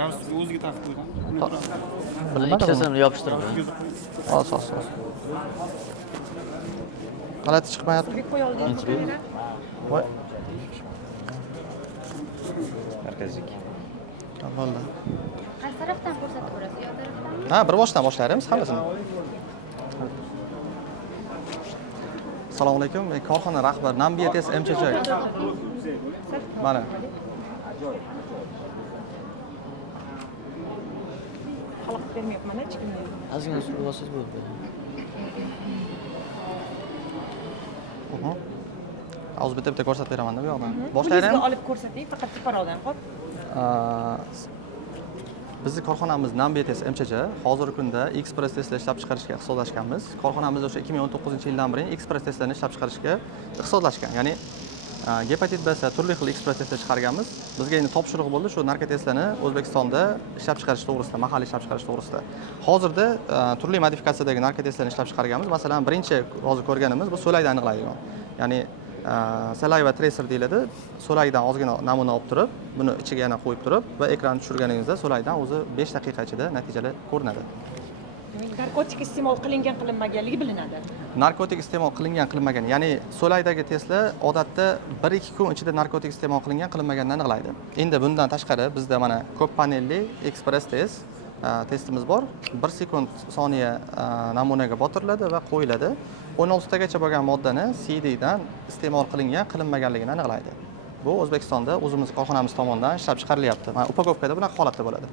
galstukni o'ziga taqib qo'ygan. Bilmadim. Ikkitasini yopishtirib. Os. G'alati chiqmayapti. Voy. Markazlik. Bo'ldi. Qaysi tarafdan ko'rsatib berasiz? Yo tarafdanmi? Ha, bir boshdan boshlaymiz hammasini. Assalomu alaykum. Men korxona rahbari Nambiyates MCC. Mana. Xalaqit bermayapman hech kimga. Ozgina suv olsangiz bo'ladi. Hozir bitta ko'rsatib beraman-da bu yoqdan. Pulingizga Boshlayman. olib ko'rsating, faqat teparoqdan qop. Bizning korxonamiz Nambiyates MCC hozirgi kunda Express testlar ishlab chiqarishga ixtisoslashganmiz. Korxonamiz o'sha 2019-yildan beri Express testlarni ishlab chiqarishga ixtisoslashgan. Ya'ni gepatit B turli xil Express testlar chiqarganmiz. Bizga endi topshiriq bo'ldi shu narkotestlarni O'zbekistonda ishlab chiqarish to'g'risida, mahalliy ishlab chiqarish to'g'risida. Hozirda turli modifikatsiyadagi narkotestlarni ishlab chiqarganmiz. Masalan, birinchi hozir ko'rganimiz bu so'layni aniqlaydigan. Ya'ni saliva tracer deyiladi. So'laydan ozgina namuna olib turib, buni ichiga yana qo'yib turib va ekranni tushirganingizda so'laydan o'zi 5 daqiqa ichida natijalar ko'rinadi. Narkotik iste'mol qilinmaganligi bilinadi. Narkotik iste'mol qilinmagan, ya'ni so'laydagi testlar odatda 1-2 kun ichida narkotik iste'mol qilinganini aniqlaydi. Endi bundan tashqari bizda mana ko'p panelli Express test testimiz bor. 1 sekund soniya namunaga botiriladi va qo'yiladi. 16 tagacha bo'lgan moddani CD dan iste'mol qilinmaganligini aniqlaydi. Bu O'zbekistonda o'zimiz korxonamiz tomonidan ishlab chiqarilyapti. Mana upakovkada bunaqa holatda bo'ladi.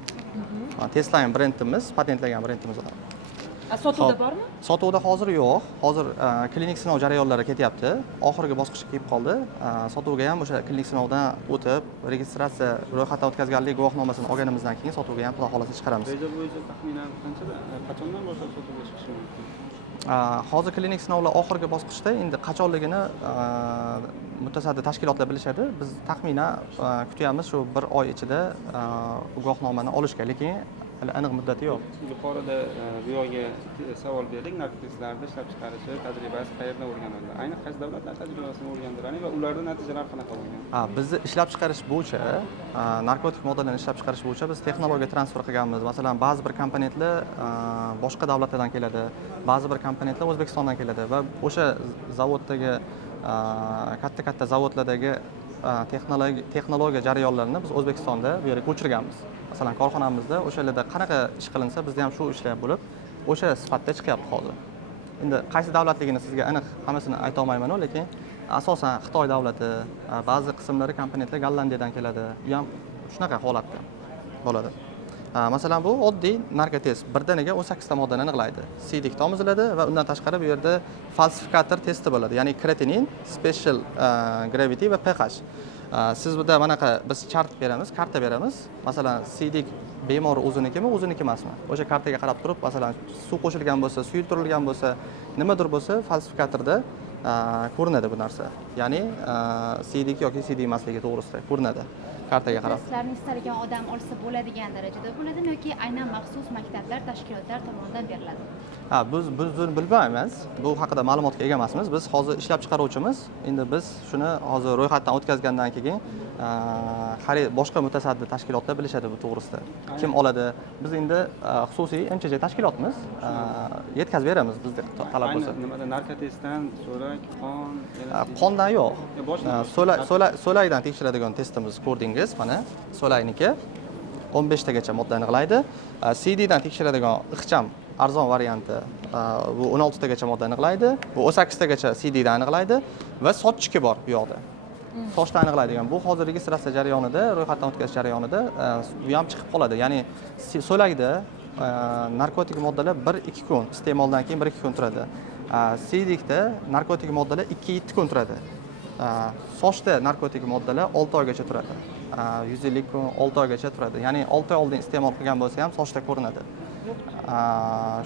Testline brendimiz, patentlagan brendimiz bor. Sotuvda bormi? Sotuvda hozir yo'q. Hozir klinik sinov jarayonlari ketyapti. Oxirgi bosqichga kelib qoldi. Sotuvga ham o'sha klinik sinovdan o'tib, registratsiya ro'yxatdan o'tkazganlik guvohnomasini olganimizdan keyin sotuvga ham xudo xolasa chiqaramiz. Reja bo'yicha taxminan qachondan boshlab sotuvga chiqishi mumkin? Hozir klinik sinovlar oxirgi bosqichda, endi qachonligini mutasaddi tashkilotlar bilishadi. Biz taxminan kutyapmiz shu 1 oy ichida guvohnomani olishga, lekin hali aniq muddati yo'q. Yuqorida bu yo'lga savol berdik, narkotiklarni ishlab chiqarishi tajribasi qayerdan o'rganildi? Ayni qaysi davlatlar tajribasini o'rgandirani va ularda natijalar qanaqa bo'lgan? Bizni ishlab chiqarish bo'yicha, narkotik moddalarni ishlab chiqarish bo'yicha biz texnologiya transfer qilganmiz. Masalan, ba'zi bir komponentlar boshqa davlatlardan keladi, ba'zi bir komponentlar O'zbekistondan keladi va o'sha zavoddagi katta zavodlardagi texnologiya jarayonlarini biz O'zbekistonda bu yerga ko'chirganmiz. Masalan, korxonamizda o'sha yerda qanaqa ish qilinsa, bizda ham shu ishlar bo'lib, o'sha sifatda chiqyapti hozir. Endi qaysi davlatligini sizga aniq hammasini ayta olmayman, lekin asosan Xitoy davlati, ba'zi qismlari komponentlar Gollandiyadan keladi. Bu ham shunaqa holatda bo'ladi. Masalan, bu oddiy narkotest. Birdaniga 18 ta moddani aniqlaydi. CD tomiziladi va undan tashqari bu yerda falsifikator testi bo'ladi. Ya'ni kreatinin, special gravity va pH. Siz burada manaqa biz chart beramiz, karta beramiz. Masalan, CD bemor o'zinikimi, o'ziniki emasmi? O'sha kartaga qarab turib, masalan, suv qo'shilgan bo'lsa, suyultirilgan bo'lsa, nimadir bo'lsa, falsifikatorda ko'rinadi bu narsa. Ya'ni CD yoki CD emasligi to'g'risida ko'rinadi kartaga qarab. Testlarni istalgan odam olsa bo'ladigan darajada bo'ladimi yoki aynan maxsus maktablar, tashkilotlar tomonidan beriladi? Biz buni bilmaymiz. Bu haqida ma'lumotga ega emasmiz. Biz hozir ishlab chiqaruvchimiz. Endi biz shuni hozir ro'yxatdan o'tkazgandan keyin boshqa mutasaddi tashkilotlar bilishadi bu to'g'risida. Kim oladi? Biz endi xususiy MCC tashkilotimiz. Yetkazib beramiz bizda talab bo'lsa. Nimada narkotestdan so'rak, qondan yo'q. So'laydan tekshiradigan testimiz ko'rdingiz, mana so'layniki 15 tagacha modda aniqlaydi. CD dan tekshiradigan ixcham arzon varianti bu 16 tagacha modda aniqlaydi. Bu 18 tagacha CD dan aniqlaydi va sochchiki bor bu yoqda. Sochda aniqlaydigan. Bu hozir registratsiya jarayonida, ro'yxatdan o'tkazish jarayonida bu ham chiqib qoladi. Ya'ni so'layda narkotik moddalar 1-2 kun, iste'moldan keyin 1-2 kun turadi. CD-da narkotik moddalar 2-7 kun turadi. Sochda narkotik moddalar 6 oygacha turadi. 150 kun, 6 oygacha turadi. Ya'ni 6 oy oldin iste'mol qilgan bo'lsa ham sochda ko'rinadi.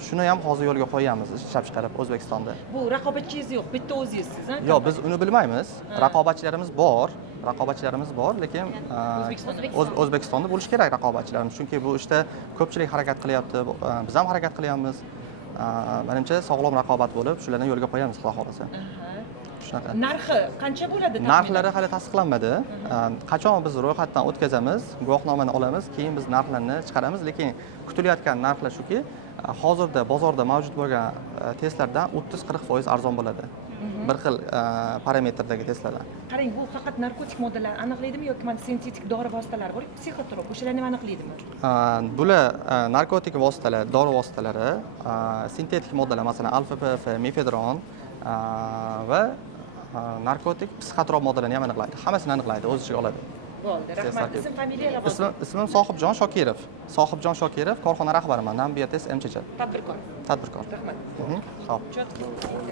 Shuni ham hozir yo'lga qo'yamiz, ishlab chiqarib O'zbekistonda. Bu raqobatchingiz yo'q, bitta o'zingizsiz, ha? Yo'q, biz uni bilmaymiz. Raqobatchilarimiz bor, lekin O'zbekistonda bo'lishi kerak raqobatchilarimiz. Chunki bu ishda ko'pchilik harakat qilyapti, biz ham harakat qilyapmiz. Menimcha sog'lom raqobat bo'lib, shularni yo'lga qo'yamiz, xudo xolasa. shunaqa. Narxi qancha bo'ladi? Narxlari hali tasdiqlanmadi. Qachon biz ro'yxatdan o'tkazamiz, guvohnomani olamiz, keyin biz narxlarni chiqaramiz, lekin kutilayotgan narxlar shuki, hozirda bozorda mavjud bo'lgan testlardan 30-40% arzon bo'ladi. Bir xil parametrdagi testlardan. Qarang, bu faqat narkotik moddalarni aniqlaydimi yoki mana sintetik dori vositalari bor, psixotrop, o'shalarni ham aniqlaydimi? Bular narkotik vositalar, dori vositalari, sintetik moddalar, masalan, alfa-PF, mefedron va narkotik psixotrop moddalarni ham aniqlaydi. Hammasini aniqlaydi, o'z ichiga oladi. Bo'ldi, rahmat. Ism, familiya, lavozim. Ismim Sohibjon Shokirov. Sohibjon Shokirov, korxona rahbariman. Nambiya test MCH. Tadbirkor. Tadbirkor. Rahmat. Xo'p. Chotki.